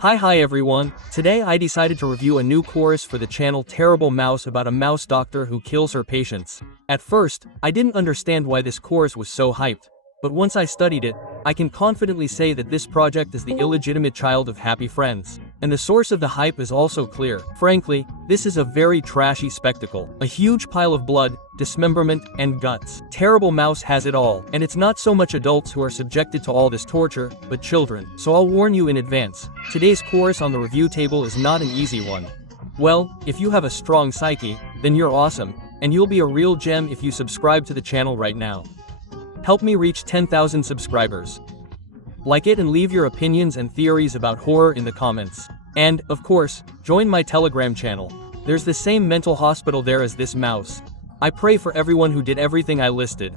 Hi everyone, today I decided to review a new course for the channel Terrible Mouse about a mouse doctor who kills her patients. At first, I didn't understand why this course was so hyped, but once I studied it, I can confidently say that this project is the illegitimate child of Happy Friends. And the source of the hype is also clear. Frankly, this is a very trashy spectacle. A huge pile of blood, dismemberment, and guts. Terrible Mouse has it all. And it's not so much adults who are subjected to all this torture, but children. So I'll warn you in advance, today's course on the review table is not an easy one. Well, if you have a strong psyche, then you're awesome, and you'll be a real gem if you subscribe to the channel right now. Help me reach 10,000 subscribers. Like it and leave your opinions and theories about horror in the comments. And, of course, join my Telegram channel. There's the same mental hospital there as this mouse. I pray for everyone who did everything I listed.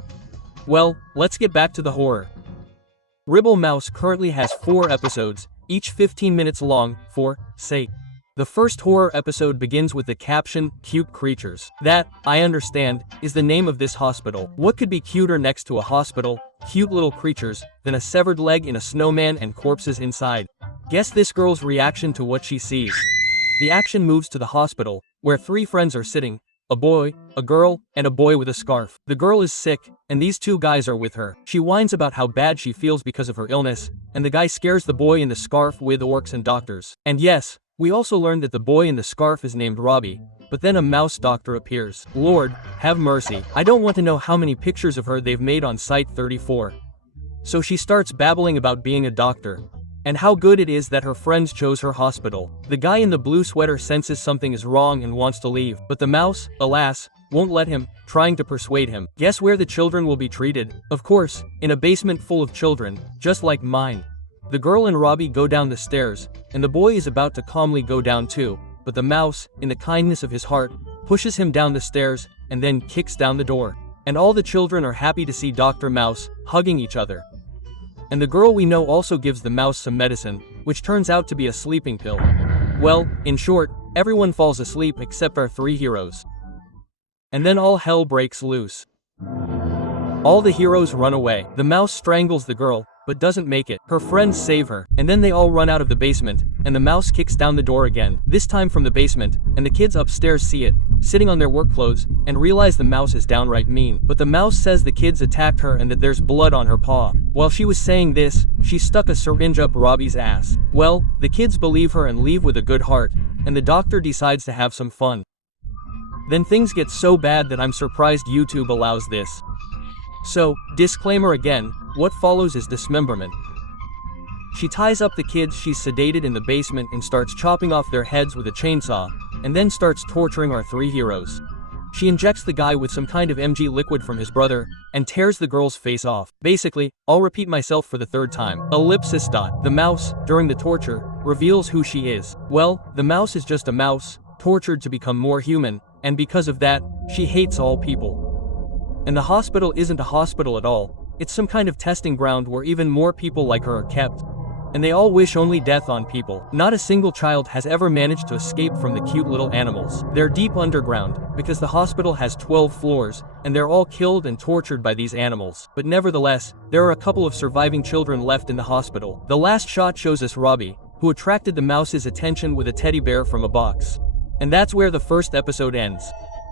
Well, let's get back to the horror. Terrible Mouse currently has 4 episodes, each 15 minutes long, for sake. The first horror episode begins with the caption, "Cute Creatures." That, I understand, is the name of this hospital. What could be cuter next to a hospital, cute little creatures, than a severed leg in a snowman and corpses inside? Guess this girl's reaction to what she sees. The action moves to the hospital, where 3 friends are sitting, a boy, a girl, and a boy with a scarf. The girl is sick, and these 2 guys are with her. She whines about how bad she feels because of her illness, and the guy scares the boy in the scarf with orcs and doctors. And yes, we also learn that the boy in the scarf is named Robbie, but then a mouse doctor appears. Lord, have mercy. I don't want to know how many pictures of her they've made on Site 34. So she starts babbling about being a doctor, and how good it is that her friends chose her hospital. The guy in the blue sweater senses something is wrong and wants to leave, but the mouse, alas, won't let him, trying to persuade him. Guess where the children will be treated? Of course, in a basement full of children, just like mine. The girl and Robbie go down the stairs, and the boy is about to calmly go down too, but the mouse, in the kindness of his heart, pushes him down the stairs, and then kicks down the door. And all the children are happy to see Dr. Mouse, hugging each other. And the girl we know also gives the mouse some medicine, which turns out to be a sleeping pill. Well, in short, everyone falls asleep except our 3 heroes. And then all hell breaks loose. All the heroes run away. The mouse strangles the girl, but doesn't make it. Her friends save her, and then they all run out of the basement, and the mouse kicks down the door again, this time from the basement, and the kids upstairs see it, sitting on their work clothes, and realize the mouse is downright mean. But the mouse says the kids attacked her and that there's blood on her paw. While she was saying this, she stuck a syringe up Robbie's ass. Well, the kids believe her and leave with a good heart, and the doctor decides to have some fun. Then things get so bad that I'm surprised YouTube allows this. So, disclaimer again, what follows is dismemberment. She ties up the kids she's sedated in the basement and starts chopping off their heads with a chainsaw, and then starts torturing our 3 heroes. She injects the guy with some kind of MG liquid from his brother, and tears the girl's face off. Basically, I'll repeat myself for the 3rd time. Ellipsis. The mouse, during the torture, reveals who she is. Well, the mouse is just a mouse, tortured to become more human, and because of that, she hates all people. And the hospital isn't a hospital at all, it's some kind of testing ground where even more people like her are kept. And they all wish only death on people. Not a single child has ever managed to escape from the cute little animals. They're deep underground, because the hospital has 12 floors, and they're all killed and tortured by these animals. But nevertheless, there are a couple of surviving children left in the hospital. The last shot shows us Robbie, who attracted the mouse's attention with a teddy bear from a box. And that's where the first episode ends.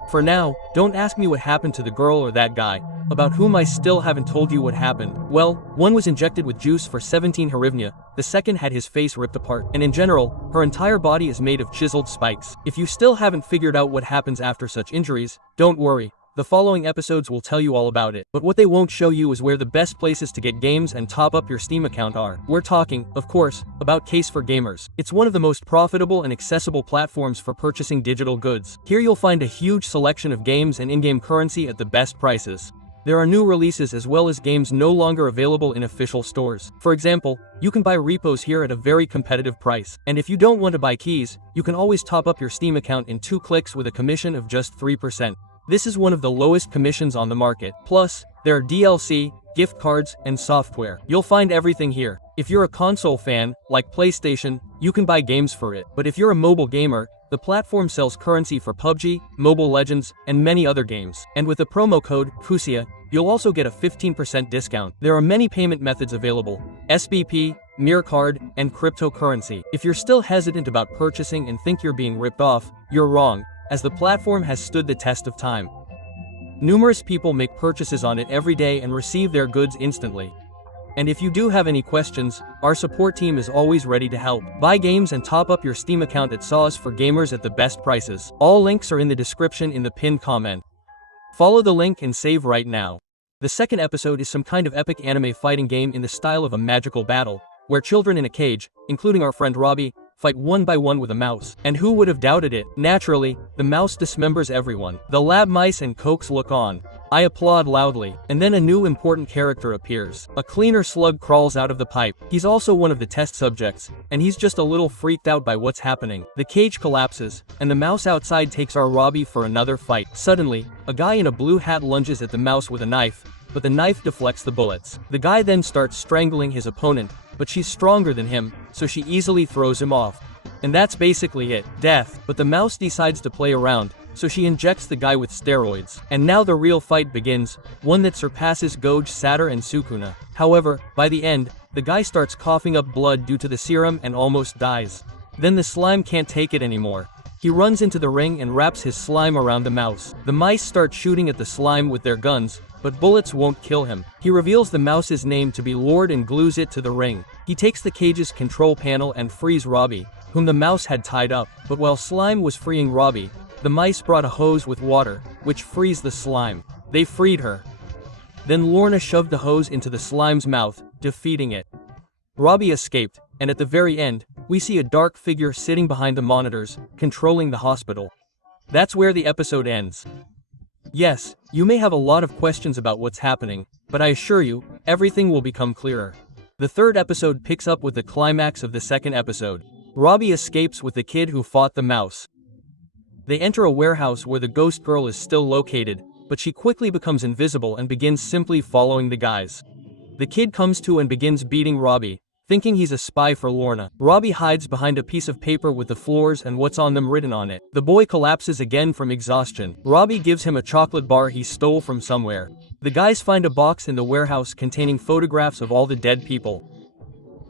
For now, don't ask me what happened to the girl or that guy, about whom I still haven't told you what happened. Well, one was injected with juice for 17 hryvnia, the second had his face ripped apart, and in general, her entire body is made of chiseled spikes. If you still haven't figured out what happens after such injuries, don't worry. The following episodes will tell you all about it. But what they won't show you is where the best places to get games and top up your Steam account are. We're talking, of course, about Case for Gamers. It's one of the most profitable and accessible platforms for purchasing digital goods. Here you'll find a huge selection of games and in-game currency at the best prices. There are new releases as well as games no longer available in official stores. For example, you can buy repos here at a very competitive price. And if you don't want to buy keys, you can always top up your Steam account in 2 clicks with a commission of just 3%. This is one of the lowest commissions on the market. Plus, there are DLC, gift cards, and software. You'll find everything here. If you're a console fan, like PlayStation, you can buy games for it. But if you're a mobile gamer, the platform sells currency for PUBG, Mobile Legends, and many other games. And with the promo code FUSIA, you'll also get a 15% discount. There are many payment methods available: SBP, mirror card, and cryptocurrency. If you're still hesitant about purchasing and think you're being ripped off, you're wrong, as the platform has stood the test of time. Numerous people make purchases on it every day and receive their goods instantly. And if you do have any questions, our support team is always ready to help. Buy games and top up your Steam account at Sauce for gamers at the best prices. All links are in the description in the pinned comment. Follow the link and save right now. The second episode is some kind of epic anime fighting game in the style of a magical battle, where children in a cage, including our friend Robbie, fight one by one with a mouse. And who would have doubted it? Naturally, the mouse dismembers everyone. The lab mice and Cokes look on. I applaud loudly. And then a new important character appears. A cleaner slug crawls out of the pipe. He's also one of the test subjects, and he's just a little freaked out by what's happening. The cage collapses, and the mouse outside takes our Robbie for another fight. Suddenly, a guy in a blue hat lunges at the mouse with a knife, but the knife deflects the bullets. The guy then starts strangling his opponent, but she's stronger than him, so she easily throws him off. And that's basically it. Death. But the mouse decides to play around, so she injects the guy with steroids. And now the real fight begins, one that surpasses Goj, Sator and Sukuna. However, by the end, the guy starts coughing up blood due to the serum and almost dies. Then the slime can't take it anymore. He runs into the ring and wraps his slime around the mouse. The mice start shooting at the slime with their guns, but bullets won't kill him. He reveals the mouse's name to be Lord and glues it to the ring. He takes the cage's control panel and frees Robbie, whom the mouse had tied up. But while Slime was freeing Robbie, the mice brought a hose with water, which frees the slime. They freed her. Then Lorna shoved the hose into the slime's mouth, defeating it. Robbie escaped, and at the very end, we see a dark figure sitting behind the monitors, controlling the hospital. That's where the episode ends. Yes, you may have a lot of questions about what's happening, but I assure you, everything will become clearer. The third episode picks up with the climax of the second episode. Robbie escapes with the kid who fought the mouse. They enter a warehouse where the ghost girl is still located, but she quickly becomes invisible and begins simply following the guys. The kid comes to and begins beating Robbie, thinking he's a spy for Lorna. Robbie hides behind a piece of paper with the floors and what's on them written on it. The boy collapses again from exhaustion. Robbie gives him a chocolate bar he stole from somewhere. The guys find a box in the warehouse containing photographs of all the dead people.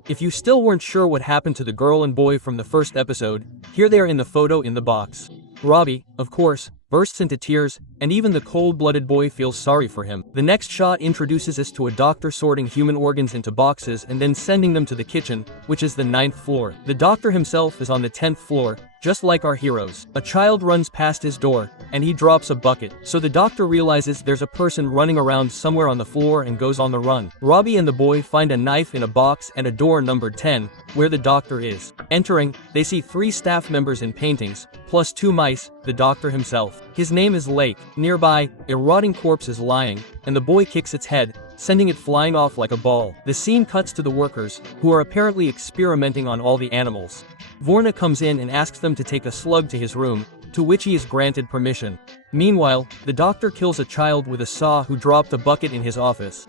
If you still weren't sure what happened to the girl and boy from the first episode, here they are in the photo in the box. Robbie, of course, bursts into tears, and even the cold-blooded boy feels sorry for him. The next shot introduces us to a doctor sorting human organs into boxes and then sending them to the kitchen, which is the 9th floor. The doctor himself is on the 10th floor, just like our heroes. A child runs past his door, and he drops a bucket. So the doctor realizes there's a person running around somewhere on the floor and goes on the run. Robbie and the boy find a knife in a box and a door numbered 10, where the doctor is. Entering, they see 3 staff members in paintings, plus 2 mice, the doctor himself. His name is Lake. Nearby, a rotting corpse is lying, and the boy kicks its head, sending it flying off like a ball. The scene cuts to the workers, who are apparently experimenting on all the animals. Vorna comes in and asks them to take a slug to his room, to which he is granted permission. Meanwhile, the doctor kills a child with a saw who dropped a bucket in his office.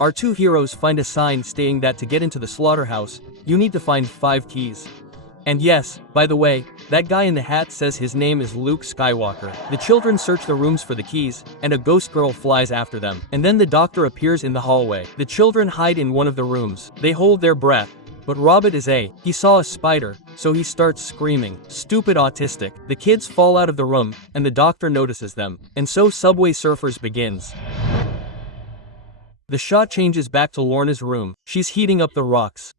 Our 2 heroes find a sign stating that to get into the slaughterhouse, you need to find 5 keys. And yes, by the way, that guy in the hat says his name is Luke Skywalker. The children search the rooms for the keys, and a ghost girl flies after them. And then the doctor appears in the hallway. The children hide in one of the rooms. They hold their breath. But Robert he saw a spider, so he starts screaming, "Stupid autistic." The kids fall out of the room, and the doctor notices them. And so Subway Surfers begins. The shot changes back to Lorna's room. She's heating up the rocks.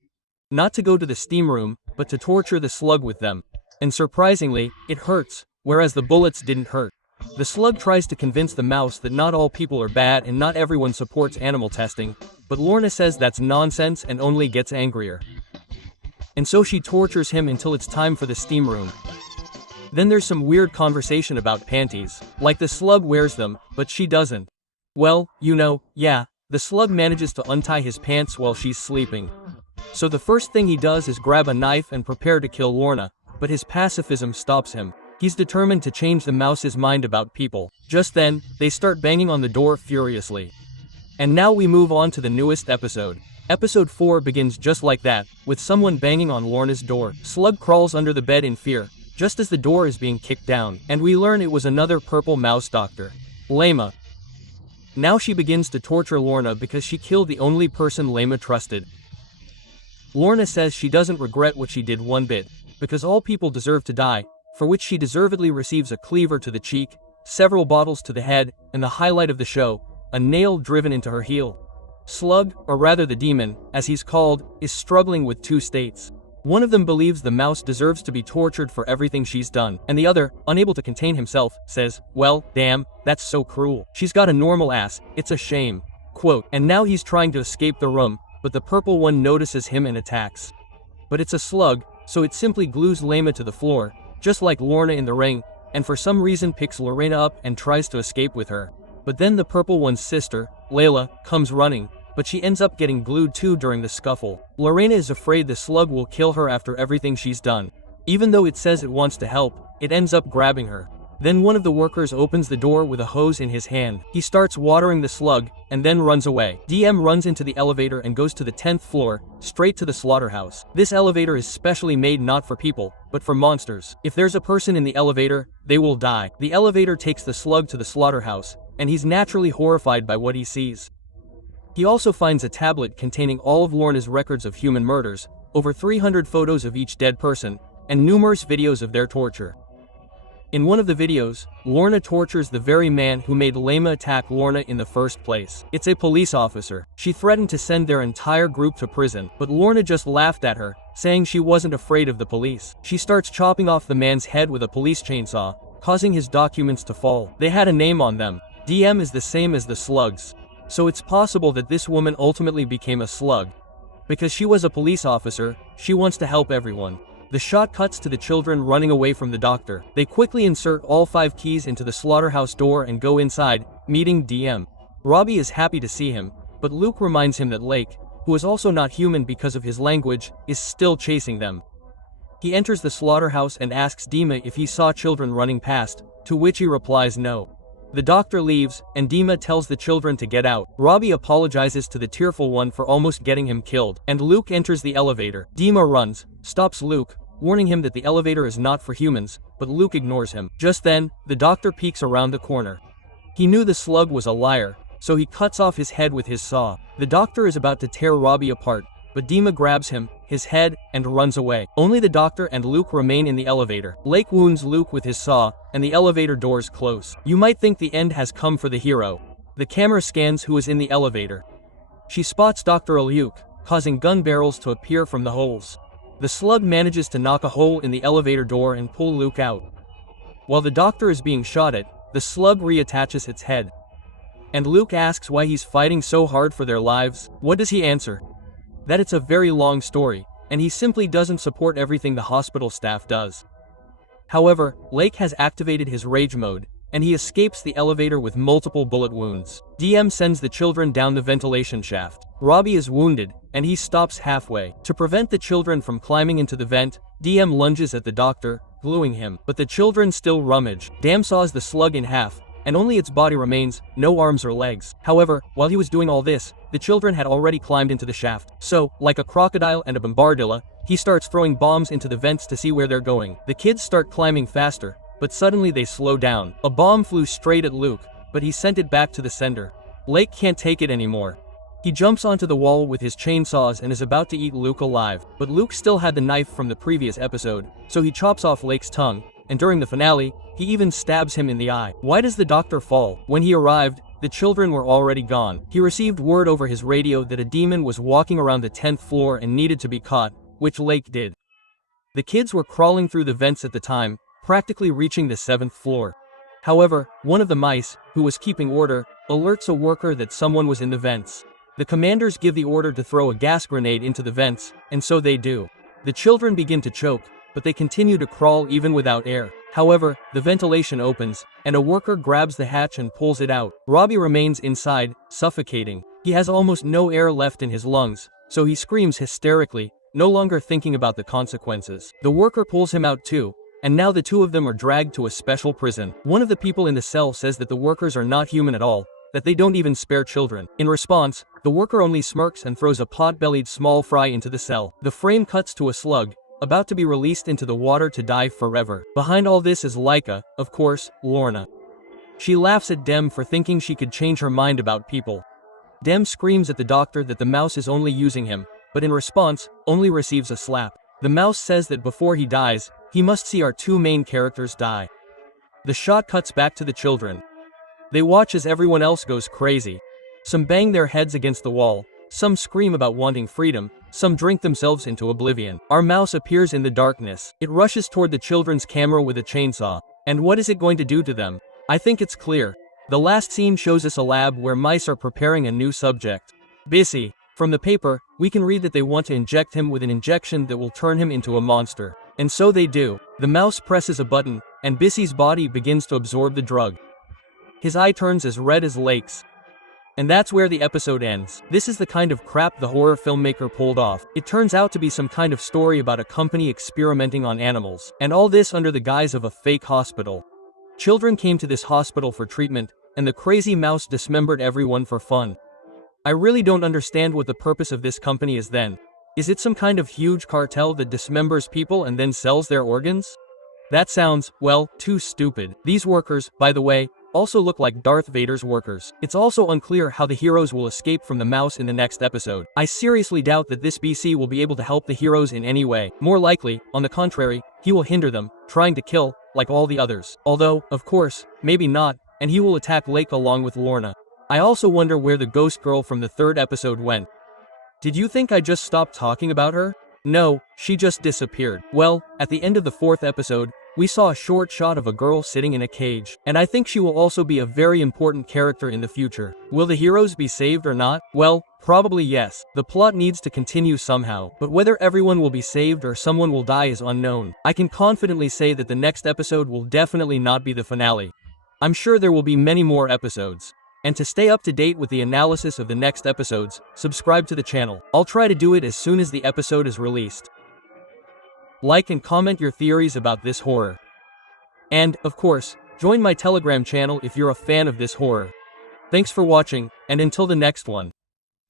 Not to go to the steam room, but to torture the slug with them. And surprisingly, it hurts, whereas the bullets didn't hurt. The slug tries to convince the mouse that not all people are bad and not everyone supports animal testing, but Lorna says that's nonsense and only gets angrier. And so she tortures him until it's time for the steam room. Then there's some weird conversation about panties, like the slug wears them, but she doesn't. Well, yeah, the slug manages to untie his pants while she's sleeping. So the first thing he does is grab a knife and prepare to kill Lorna, but his pacifism stops him. He's determined to change the mouse's mind about people. Just then, they start banging on the door furiously. And now we move on to the newest episode. Episode 4 begins just like that, with someone banging on Lorna's door. Slug crawls under the bed in fear, just as the door is being kicked down, and we learn it was another purple mouse doctor. Lema. Now she begins to torture Lorna because she killed the only person Lema trusted. Lorna says she doesn't regret what she did one bit, because all people deserve to die, for which she deservedly receives a cleaver to the cheek, several bottles to the head, and the highlight of the show, a nail driven into her heel. Slug, or rather the demon, as he's called, is struggling with two states. One of them believes the mouse deserves to be tortured for everything she's done, and the other, unable to contain himself, says, "Well, damn, that's so cruel. She's got a normal ass, it's a shame." Quote, and now he's trying to escape the room, but the purple one notices him and attacks. But it's a slug, so it simply glues Lema to the floor, just like Lorna in the ring, and for some reason picks Lorena up and tries to escape with her. But then the purple one's sister, Layla, comes running, but she ends up getting glued too during the scuffle. Lorena is afraid the slug will kill her after everything she's done. Even though it says it wants to help, it ends up grabbing her. Then one of the workers opens the door with a hose in his hand. He starts watering the slug, and then runs away. DM runs into the elevator and goes to the 10th floor, straight to the slaughterhouse. This elevator is specially made not for people, but for monsters. If there's a person in the elevator, they will die. The elevator takes the slug to the slaughterhouse, and he's naturally horrified by what he sees. He also finds a tablet containing all of Lorna's records of human murders, over 300 photos of each dead person, and numerous videos of their torture. In one of the videos, Lorna tortures the very man who made Lema attack Lorna in the first place. It's a police officer. She threatened to send their entire group to prison, but Lorna just laughed at her, saying she wasn't afraid of the police. She starts chopping off the man's head with a police chainsaw, causing his documents to fall. They had a name on them. DM is the same as the slugs. So it's possible that this woman ultimately became a slug. Because she was a police officer, she wants to help everyone. The shot cuts to the children running away from the doctor. They quickly insert all 5 keys into the slaughterhouse door and go inside, meeting DM. Robbie is happy to see him, but Luke reminds him that Lake, who is also not human because of his language, is still chasing them. He enters the slaughterhouse and asks Dima if he saw children running past, to which he replies no. The doctor leaves, and Dima tells the children to get out. Robbie apologizes to the tearful one for almost getting him killed, and Luke enters the elevator. Dima runs, stops Luke, warning him that the elevator is not for humans, but Luke ignores him. Just then, the doctor peeks around the corner. He knew the slug was a liar, so he cuts off his head with his saw. The doctor is about to tear Robbie apart, but Dima grabs him, his head, and runs away. Only the doctor and Luke remain in the elevator. Lake wounds Luke with his saw, and the elevator doors close. You might think the end has come for the hero. The camera scans who is in the elevator. She spots Dr. Luke, causing gun barrels to appear from the holes. The slug manages to knock a hole in the elevator door and pull Luke out. While the doctor is being shot at, the slug reattaches its head. And Luke asks why he's fighting so hard for their lives. What does he answer? That it's a very long story, and he simply doesn't support everything the hospital staff does. However, Lake has activated his rage mode, and he escapes the elevator with multiple bullet wounds. DM sends the children down the ventilation shaft. Robbie is wounded, and he stops halfway. To prevent the children from climbing into the vent, DM lunges at the doctor, gluing him, but the children still rummage. DM saws the slug in half, and only its body remains, no arms or legs. However, while he was doing all this, the children had already climbed into the shaft. So, like a crocodile and a bombardilla, he starts throwing bombs into the vents to see where they're going. The kids start climbing faster, but suddenly they slow down. A bomb flew straight at Luke, but he sent it back to the sender. Lake can't take it anymore. He jumps onto the wall with his chainsaws and is about to eat Luke alive, but Luke still had the knife from the previous episode, so he chops off Lake's tongue, and during the finale, he even stabs him in the eye. Why does the doctor fall? When he arrived, the children were already gone. He received word over his radio that a demon was walking around the 10th floor and needed to be caught, which Lake did. The kids were crawling through the vents at the time, practically reaching the 7th floor. However, one of the mice, who was keeping order, alerts a worker that someone was in the vents. The commanders give the order to throw a gas grenade into the vents, and so they do. The children begin to choke, but they continue to crawl even without air. However, the ventilation opens, and a worker grabs the hatch and pulls it out. Robbie remains inside, suffocating. He has almost no air left in his lungs, so he screams hysterically, no longer thinking about the consequences. The worker pulls him out too, and now the two of them are dragged to a special prison. One of the people in the cell says that the workers are not human at all, that they don't even spare children. In response, the worker only smirks and throws a pot-bellied small fry into the cell. The frame cuts to a slug, about to be released into the water to die forever. Behind all this is Laika, of course, Lorna. She laughs at Dem for thinking she could change her mind about people. Dem screams at the doctor that the mouse is only using him, but in response, only receives a slap. The mouse says that before he dies, he must see our two main characters die. The shot cuts back to the children. They watch as everyone else goes crazy. Some bang their heads against the wall, some scream about wanting freedom, some drink themselves into oblivion. Our mouse appears in the darkness. It rushes toward the children's camera with a chainsaw. And what is it going to do to them? I think it's clear. The last scene shows us a lab where mice are preparing a new subject. Bissy. From the paper, we can read that they want to inject him with an injection that will turn him into a monster. And so they do. The mouse presses a button, and Bissy's body begins to absorb the drug. His eye turns as red as lakes. And that's where the episode ends. This is the kind of crap the horror filmmaker pulled off. It turns out to be some kind of story about a company experimenting on animals. And all this under the guise of a fake hospital. Children came to this hospital for treatment, and the crazy mouse dismembered everyone for fun. I really don't understand what the purpose of this company is then. Is it some kind of huge cartel that dismembers people and then sells their organs? That sounds, well, too stupid. These workers, by the way, also look like Darth Vader's workers. It's also unclear how the heroes will escape from the mouse in the next episode. I seriously doubt that this BC will be able to help the heroes in any way. More likely, on the contrary, he will hinder them, trying to kill, like all the others. Although, of course, maybe not, and he will attack Lake along with Lorna. I also wonder where the ghost girl from the third episode went. Did you think I just stopped talking about her? No, she just disappeared. Well, at the end of the fourth episode, we saw a short shot of a girl sitting in a cage, and I think she will also be a very important character in the future. Will the heroes be saved or not? Well, probably yes. The plot needs to continue somehow, but whether everyone will be saved or someone will die is unknown. I can confidently say that the next episode will definitely not be the finale. I'm sure there will be many more episodes. And to stay up to date with the analysis of the next episodes, subscribe to the channel. I'll try to do it as soon as the episode is released. Like and comment your theories about this horror. And, of course, join my Telegram channel if you're a fan of this horror. Thanks for watching, and until the next one.